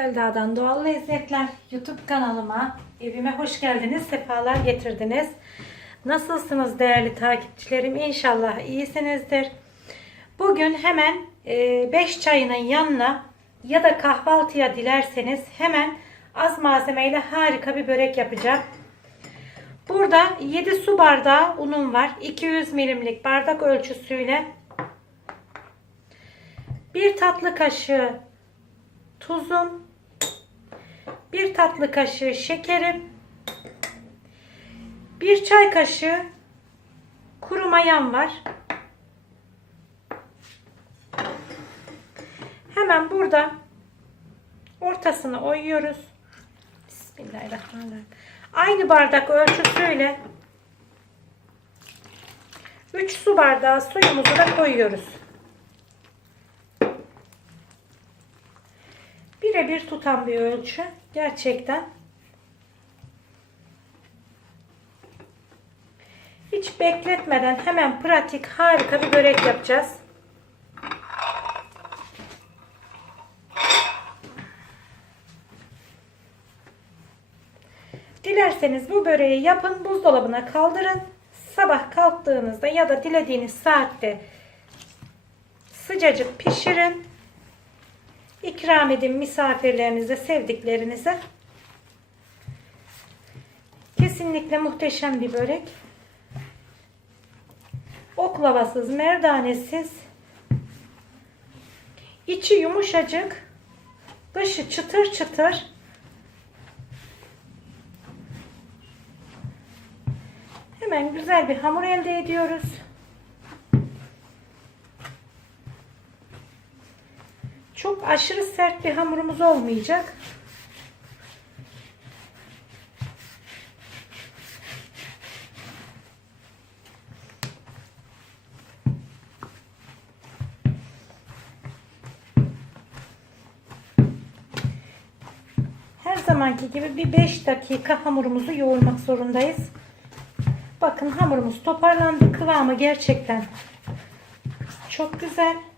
Selda'dan Doğal Lezzetler YouTube kanalıma, evime hoş geldiniz, sefalar getirdiniz. Nasılsınız değerli takipçilerim? İnşallah iyisinizdir. Bugün hemen 5 çayının yanına ya da kahvaltıya dilerseniz hemen az malzemeyle harika bir börek yapacağım. Burada 7 su bardağı unum var. 200 milimlik bardak ölçüsüyle. 1 tatlı kaşığı tuzum, 1 tatlı kaşığı şekerim, 1 çay kaşığı kuru mayam var. Hemen burada ortasını oyuyoruz. Bismillahirrahmanirrahim. Aynı bardak ölçüsüyle 3 su bardağı suyumuzu da koyuyoruz. Birebir tutan bir ölçü. Gerçekten. Hiç bekletmeden hemen pratik harika bir börek yapacağız. Dilerseniz bu böreği yapın, buzdolabına kaldırın. Sabah kalktığınızda ya da dilediğiniz saatte sıcacık pişirin. İkram edin misafirlerinize, sevdiklerinize. Kesinlikle muhteşem bir börek. Oklavasız, merdanesiz. İçi yumuşacık. Dışı çıtır çıtır. Hemen güzel bir hamur elde ediyoruz. Çok aşırı sert bir hamurumuz olmayacak. Her zamanki gibi bir 5 dakika hamurumuzu yoğurmak zorundayız. Bakın hamurumuz toparlandı. Kıvamı gerçekten çok güzel.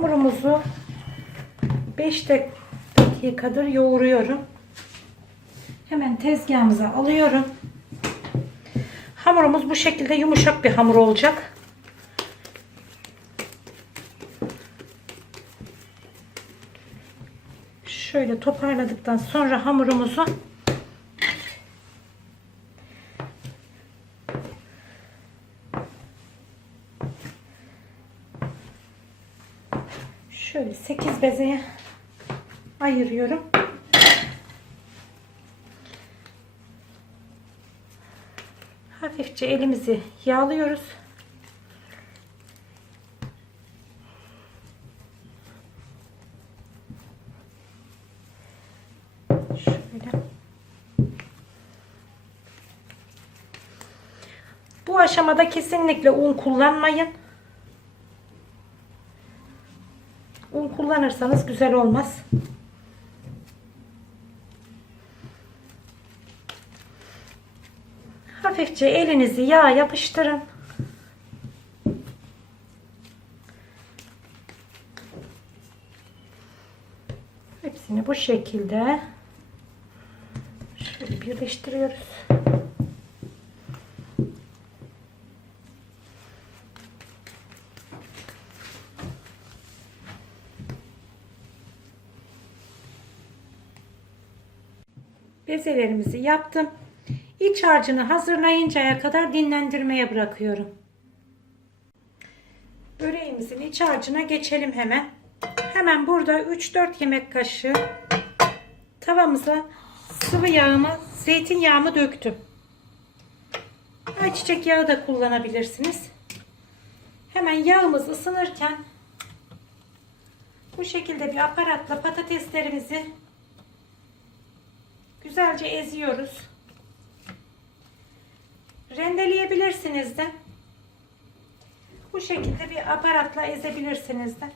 Hamurumuzu 5 dakikadır yoğuruyorum. Hemen tezgahımıza alıyorum. Hamurumuz bu şekilde yumuşak bir hamur olacak. Şöyle toparladıktan sonra hamurumuzu şöyle 8 bezeye ayırıyorum. Hafifçe elimizi yağlıyoruz. Şöyle. Bu aşamada kesinlikle un kullanmayın. Un kullanırsanız güzel olmaz. Hafifçe elinizi yağa yapıştırın. Hepsini bu şekilde şöyle birleştiriyoruz. Bezelerimizi yaptım. İç harcını hazırlayıncaya kadar dinlendirmeye bırakıyorum. Böreğimizin iç harcına geçelim hemen. Hemen burada 3-4 yemek kaşığı tavamıza sıvı yağımı, zeytinyağımı döktüm. Ayçiçek yağı da kullanabilirsiniz. Hemen yağımız ısınırken Bu şekilde bir aparatla patateslerimizi güzelce eziyoruz. Rendeleyebilirsiniz de. Bu şekilde bir aparatla ezebilirsiniz de.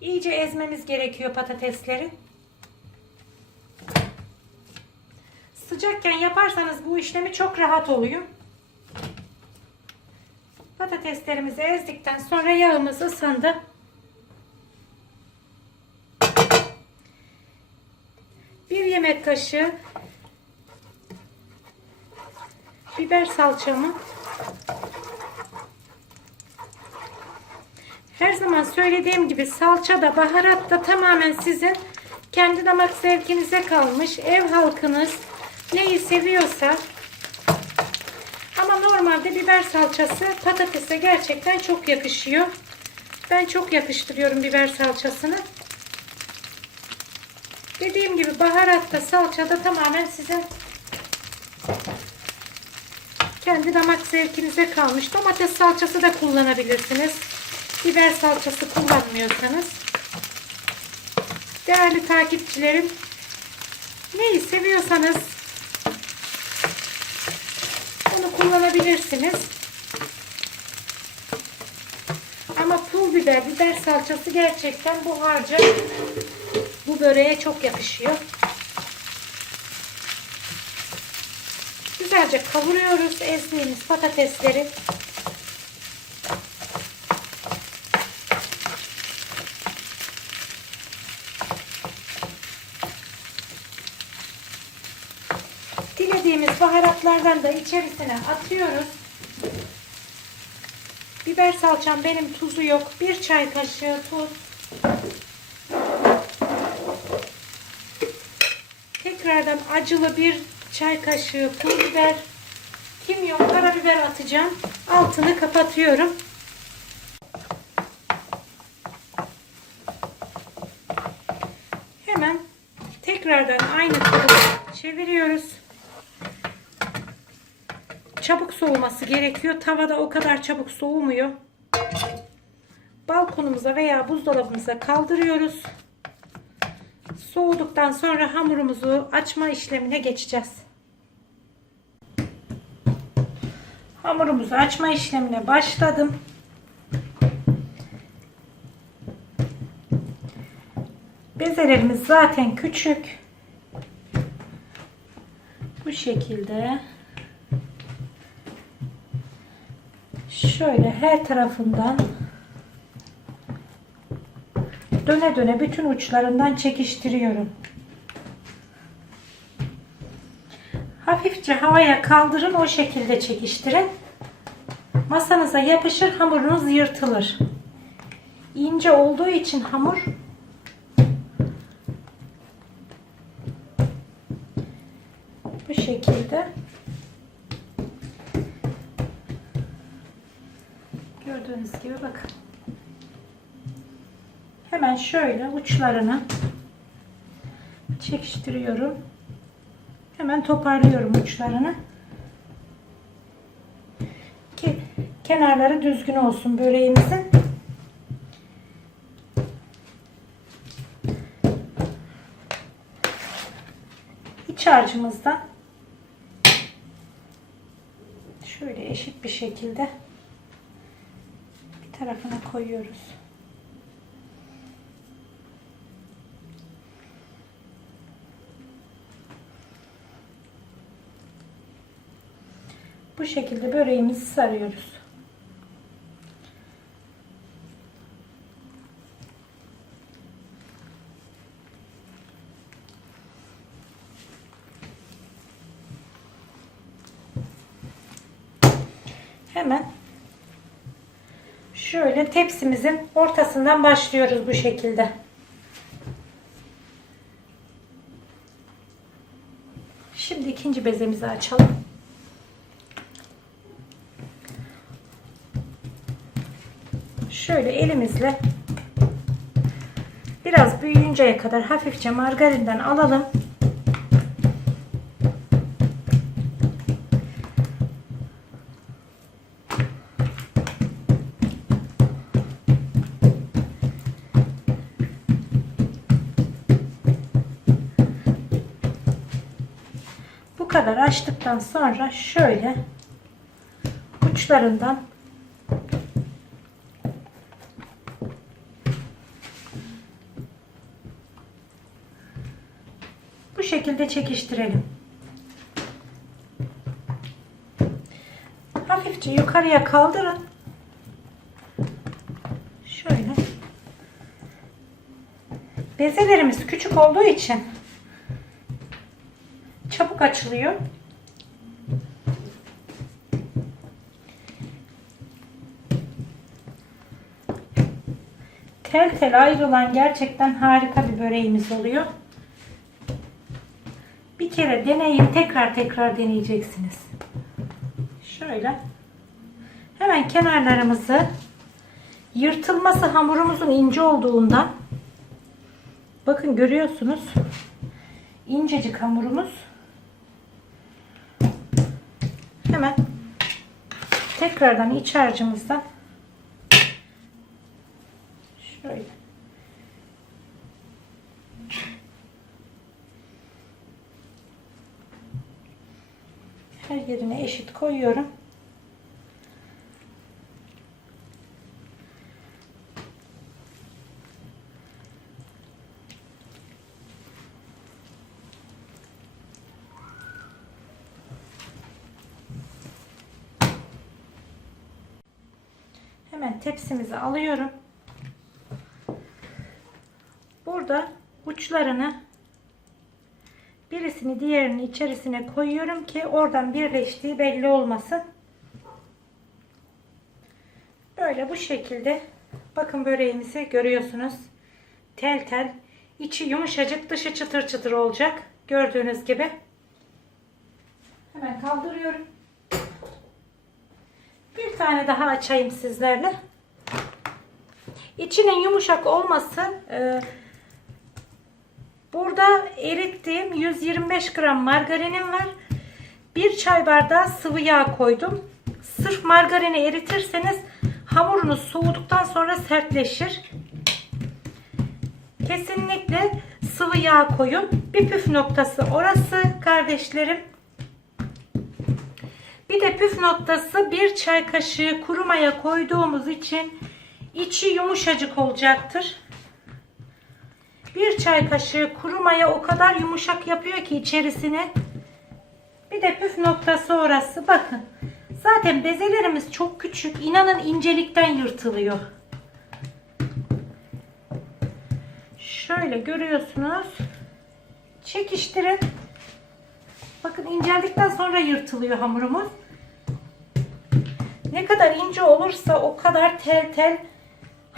İyice ezmemiz gerekiyor patatesleri. Sıcakken yaparsanız bu işlemi çok rahat oluyor. Patateslerimizi ezdikten sonra yağımız ısındı. Bir kaşığı biber salçamı her zaman söylediğim gibi salça da baharat da tamamen sizin kendi damak zevkinize kalmış. Ev halkınız neyi seviyorsa ama normalde biber salçası patatese gerçekten çok yakışıyor. Ben çok yakıştırıyorum biber salçasını. Dediğim gibi baharat da salça da tamamen sizin kendi damak zevkinize kalmış. Domates salçası da kullanabilirsiniz. Biber salçası kullanmıyorsanız. Değerli takipçilerim neyi seviyorsanız onu kullanabilirsiniz. Ama pul biber, biber salçası gerçekten bu harca bu böreğe çok yakışıyor. Güzelce kavuruyoruz ezdiğimiz patatesleri. Dilediğimiz baharatlardan da içerisine atıyoruz. Biber salçam benim tuzu yok. Bir çay kaşığı tuz. Tekrardan acılı bir çay kaşığı pul biber. Kimyon, karabiber atacağım. Altını kapatıyorum. Hemen tekrardan aynı turu çeviriyoruz. Çabuk soğuması gerekiyor. Tavada o kadar çabuk soğumuyor. Balkonumuza veya buzdolabımıza kaldırıyoruz. Soğuduktan sonra hamurumuzu açma işlemine geçeceğiz. Hamurumuzu açma işlemine başladım. Bezelerimiz zaten küçük. Bu şekilde şöyle her tarafından döne döne bütün uçlarından çekiştiriyorum. Hafifçe havaya kaldırın o şekilde çekiştirin. Masanıza yapışır hamurunuz yırtılır. İnce olduğu için hamur bu şekilde gördüğünüz gibi bakın. Hemen şöyle uçlarını çekiştiriyorum. Hemen toparlıyorum uçlarını. Ki kenarları düzgün olsun böreğimizin. İç harcımızdan şöyle eşit bir şekilde bir tarafına koyuyoruz. Bu şekilde böreğimizi sarıyoruz. Hemen şöyle tepsimizin ortasından başlıyoruz bu şekilde. Şimdi ikinci bezemizi açalım. şöyle elimizle biraz büyüyünceye kadar hafifçe margarinden alalım. Bu kadar açtıktan sonra şöyle uçlarından şekilde çekiştirelim. Hafifçe yukarıya kaldırın. Şöyle. Bezelerimiz küçük olduğu için çabuk açılıyor. Tel tel ayrılan gerçekten harika bir böreğimiz oluyor. Kere deneyin, tekrar tekrar deneyeceksiniz. Şöyle. Hemen kenarlarımızı yırtılması hamurumuzun ince olduğundan bakın görüyorsunuz incecik hamurumuz hemen tekrardan iç harcımızdan şöyle her yerine eşit koyuyorum. Hemen tepsimizi alıyorum. Burada uçlarını birisini diğerinin içerisine koyuyorum ki oradan birleştiği belli olmasın. Böyle bu şekilde bakın böreğimizi görüyorsunuz. Tel tel içi yumuşacık dışı çıtır çıtır olacak. Gördüğünüz gibi. Hemen kaldırıyorum. Bir tane daha açayım sizlerle. İçinin yumuşak olması e, burada erittiğim 125 gram margarinim var. Bir çay bardağı sıvı yağ koydum. Sırf margarini eritirseniz hamurunuz soğuduktan sonra sertleşir. Kesinlikle sıvı yağ koyun. Bir püf noktası orası kardeşlerim. Bir de püf noktası bir çay kaşığı kuru maya koyduğumuz için içi yumuşacık olacaktır. Bir çay kaşığı kuru maya o kadar yumuşak yapıyor ki içerisine. Bir de püf noktası orası. Bakın. Zaten bezelerimiz çok küçük. İnanın incelikten yırtılıyor. Şöyle görüyorsunuz. Çekiştirin. Bakın inceldikten sonra yırtılıyor hamurumuz. Ne kadar ince olursa o kadar tel tel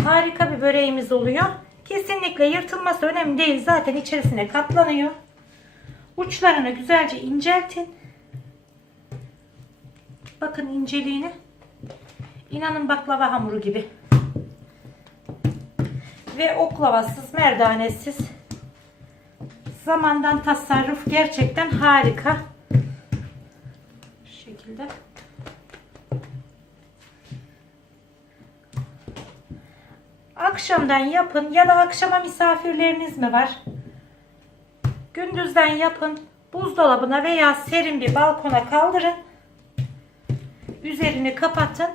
harika bir böreğimiz oluyor. Kesinlikle yırtılması önemli değil. Zaten içerisine katlanıyor. Uçlarını güzelce inceltin. Bakın inceliğini. İnanın baklava hamuru gibi. Ve oklavasız, merdanesiz. Zamandan tasarruf gerçekten harika. Şu şekilde. Akşamdan yapın ya da akşama misafirleriniz mi var? Gündüzden yapın. Buzdolabına veya serin bir balkona kaldırın. Üzerini kapatın.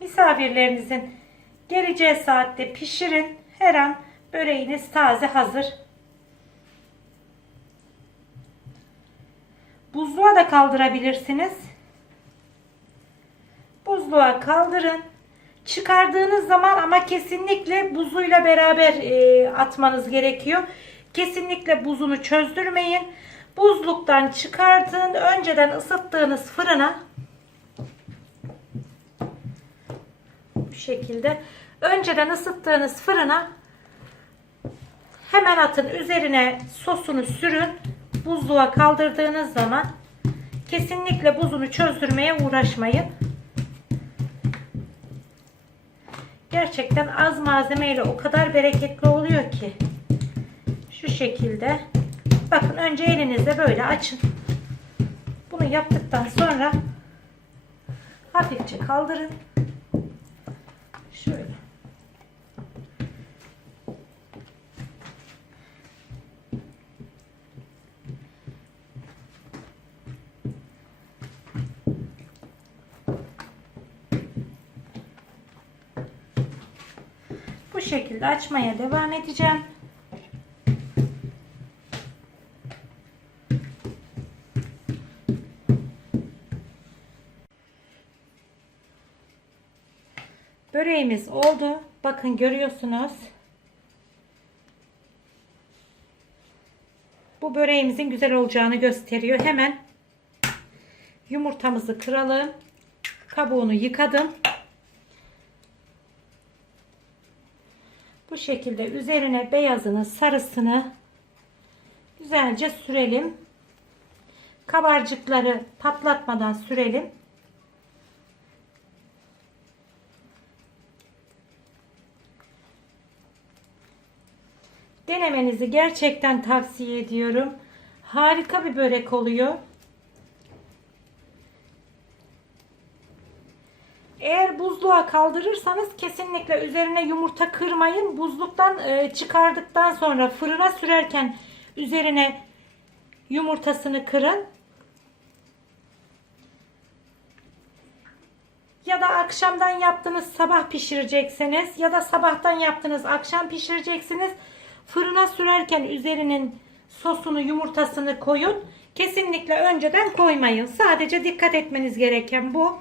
Misafirlerinizin geleceği saatte pişirin. Her an böreğiniz taze hazır. Buzluğa da kaldırabilirsiniz. Buzluğa kaldırın. Çıkardığınız zaman ama kesinlikle buzuyla beraber e, atmanız gerekiyor. Kesinlikle buzunu çözdürmeyin. Buzluktan çıkartın. Önceden ısıttığınız fırına bu şekilde önceden ısıttığınız fırına hemen atın. Üzerine sosunu sürün. Buzluğa kaldırdığınız zaman kesinlikle buzunu çözdürmeye uğraşmayın. Gerçekten az malzemeyle o kadar bereketli oluyor ki. Şu şekilde. Bakın önce elinizle böyle açın. Bunu yaptıktan sonra hafifçe kaldırın. Şöyle. Şekilde açmaya devam edeceğim. Böreğimiz oldu. Bakın görüyorsunuz. Bu böreğimizin güzel olacağını gösteriyor. Hemen yumurtamızı kıralım. Kabuğunu yıkadım. Bu şekilde üzerine beyazını, sarısını güzelce sürelim. Kabarcıkları patlatmadan sürelim. Denemenizi gerçekten tavsiye ediyorum. Harika bir börek oluyor. Eğer buzluğa kaldırırsanız kesinlikle üzerine yumurta kırmayın. Buzluktan e, çıkardıktan sonra fırına sürerken üzerine yumurtasını kırın. Ya da akşamdan yaptınız sabah pişireceksiniz ya da sabahtan yaptınız akşam pişireceksiniz. Fırına sürerken üzerinin sosunu yumurtasını koyun. Kesinlikle önceden koymayın. Sadece dikkat etmeniz gereken bu.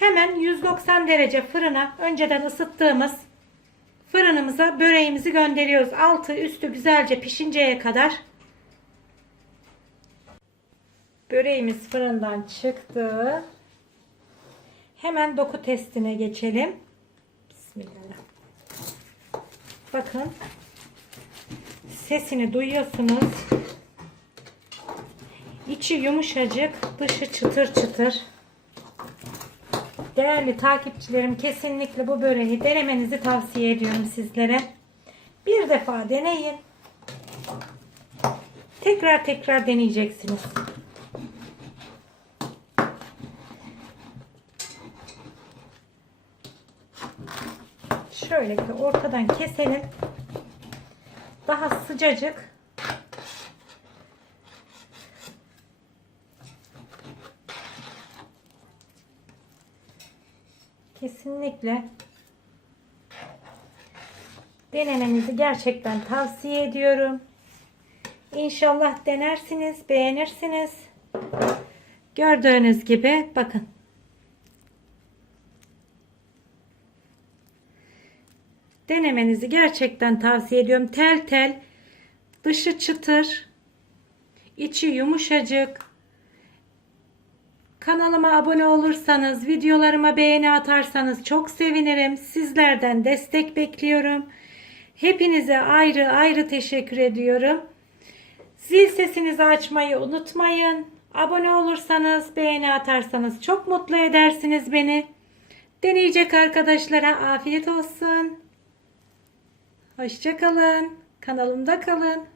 Hemen 190 derece fırına önceden ısıttığımız fırınımıza böreğimizi gönderiyoruz. Altı üstü güzelce pişinceye kadar. Böreğimiz fırından çıktı. Hemen doku testine geçelim. Bismillah. Bakın. Sesini duyuyorsunuz. İçi yumuşacık, dışı çıtır çıtır. Değerli takipçilerim kesinlikle bu böreği denemenizi tavsiye ediyorum sizlere. Bir defa deneyin. Tekrar tekrar deneyeceksiniz. Şöyle ortadan keselim. Daha sıcacık. Kesinlikle denemenizi gerçekten tavsiye ediyorum. İnşallah denersiniz, beğenirsiniz. Gördüğünüz gibi bakın. Denemenizi gerçekten tavsiye ediyorum. Tel tel, dışı çıtır, içi yumuşacık. Kanalıma abone olursanız, videolarıma beğeni atarsanız çok sevinirim. Sizlerden destek bekliyorum. Hepinize ayrı ayrı teşekkür ediyorum. Zil sesinizi açmayı unutmayın. Abone olursanız, beğeni atarsanız çok mutlu edersiniz beni. Deneyecek arkadaşlara afiyet olsun. Hoşçakalın. Kanalımda kalın.